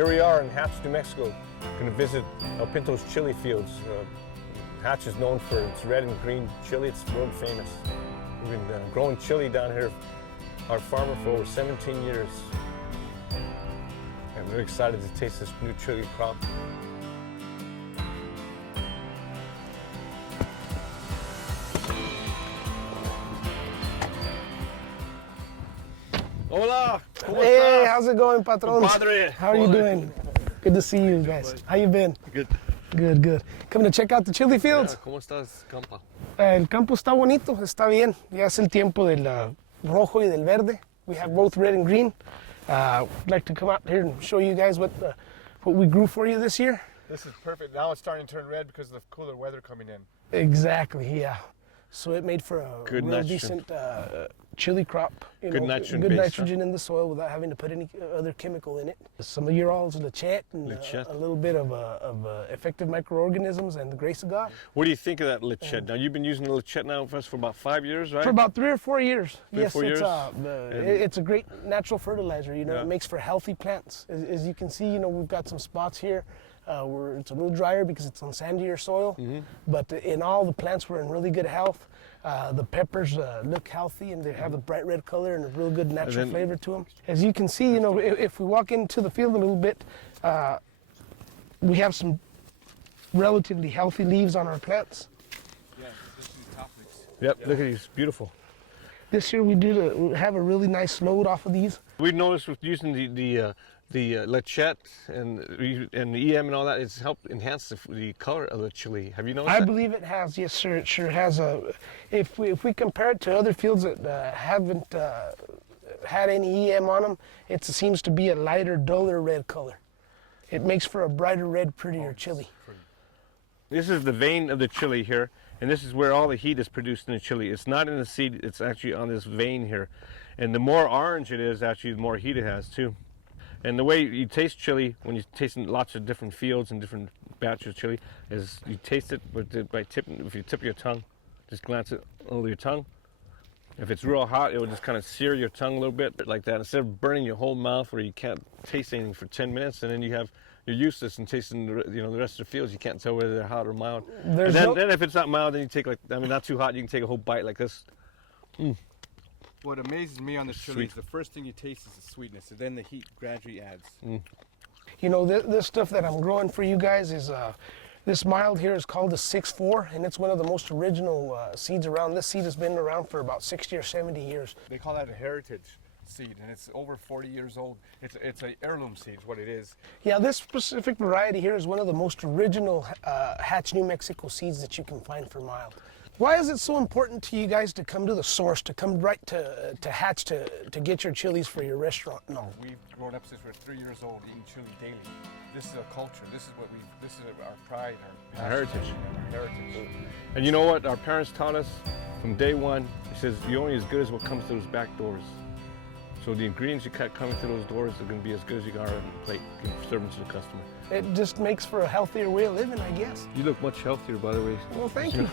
Here we are in Hatch, New Mexico. Going to visit El Pinto's chili fields. Hatch is known for its red and green chili. It's world famous. We've been growing chili down here, our farmer, for over 17 years. And we're excited to taste this new chili crop. Hola! Hey, how's it going, patron? Compadre. How are you doing? Good to see you guys. How you been? Good. Good, good. Coming to check out the chili fields. ¿Cómo estás, campa? El campo está bonito, está bien. Ya es el tiempo del rojo y del verde. We have both red and green. I'd like to come out here and show you guys what we grew for you this year. This is perfect. Now it's starting to turn red because of the cooler weather coming in. Exactly, yeah. So it made for a Good real nitrogen. decent chili crop. You Good know, nitrogen good base, nitrogen in the soil without having to put any other chemical in it. Some of your all's Lechette and Lechette. a little bit of effective microorganisms and the grace of God. What do you think of that Lechette? Now, you've been using the Lechette now for about 5 years, right? For about 3 or 4 years. Three or Yes, 4 years? it's a great natural fertilizer. You know, Yeah. it makes for healthy plants. As you can see, you know, we've got some spots here where it's a little drier because it's on sandier soil. Mm-hmm. But in all, the plants were in really good health. The peppers look healthy and they have a bright red color and a real good natural flavor to them. As you can see, you know, if we walk into the field a little bit, we have some relatively healthy leaves on our plants. Yeah, especially the top leaves. Yep, look at these, beautiful. This year we have a really nice load off of these. We've noticed with using the Lechette and the EM and all that, it's helped enhance the color of the chili. Have you noticed I that? believe it has, yes sir, it sure has. If we compare it to other fields that haven't had any EM on them, it seems to be a lighter, duller red color. It makes for a brighter red, prettier chili. This is the vein of the chili here, and this is where all the heat is produced in the chili. It's not in the seed, it's actually on this vein here. And the more orange it is, actually, the more heat it has too. And the way you taste chili, when you taste in lots of different fields and different batches of chili, is you taste it by tipping. If you tip your tongue, just glance it over your tongue. If it's real hot, it will just kind of sear your tongue a little bit like that. Instead of burning your whole mouth where you can't taste anything for 10 minutes, and then you're useless in tasting the rest of the fields. You can't tell whether they're hot or mild. And then if it's not mild, then you take not too hot, you can take a whole bite like this. What amazes me on the chili Sweet. is the first thing you taste is the sweetness, and then the heat gradually adds. You know, this stuff that I'm growing for you guys is, this mild here is called the 6-4, and it's one of the most original seeds around. This seed has been around for about 60 or 70 years. They call that a heritage seed, and it's over 40 years old. It's an heirloom seed is what it is. Yeah, this specific variety here is one of the most original Hatch, New Mexico seeds that you can find for mild. Why is it so important to you guys to come to the source, to come right to Hatch to get your chilies for your restaurant? No. We've grown up since we're 3 years old eating chili daily. This is a culture. This is our pride, Our heritage. Our heritage. And you know what? Our parents taught us from day one. It says you're only as good as what comes through those back doors. So the ingredients you cut coming through those doors are going to be as good as you got on a plate, serving to the customer. It just makes for a healthier way of living, I guess. You look much healthier, by the way. Well, thank you.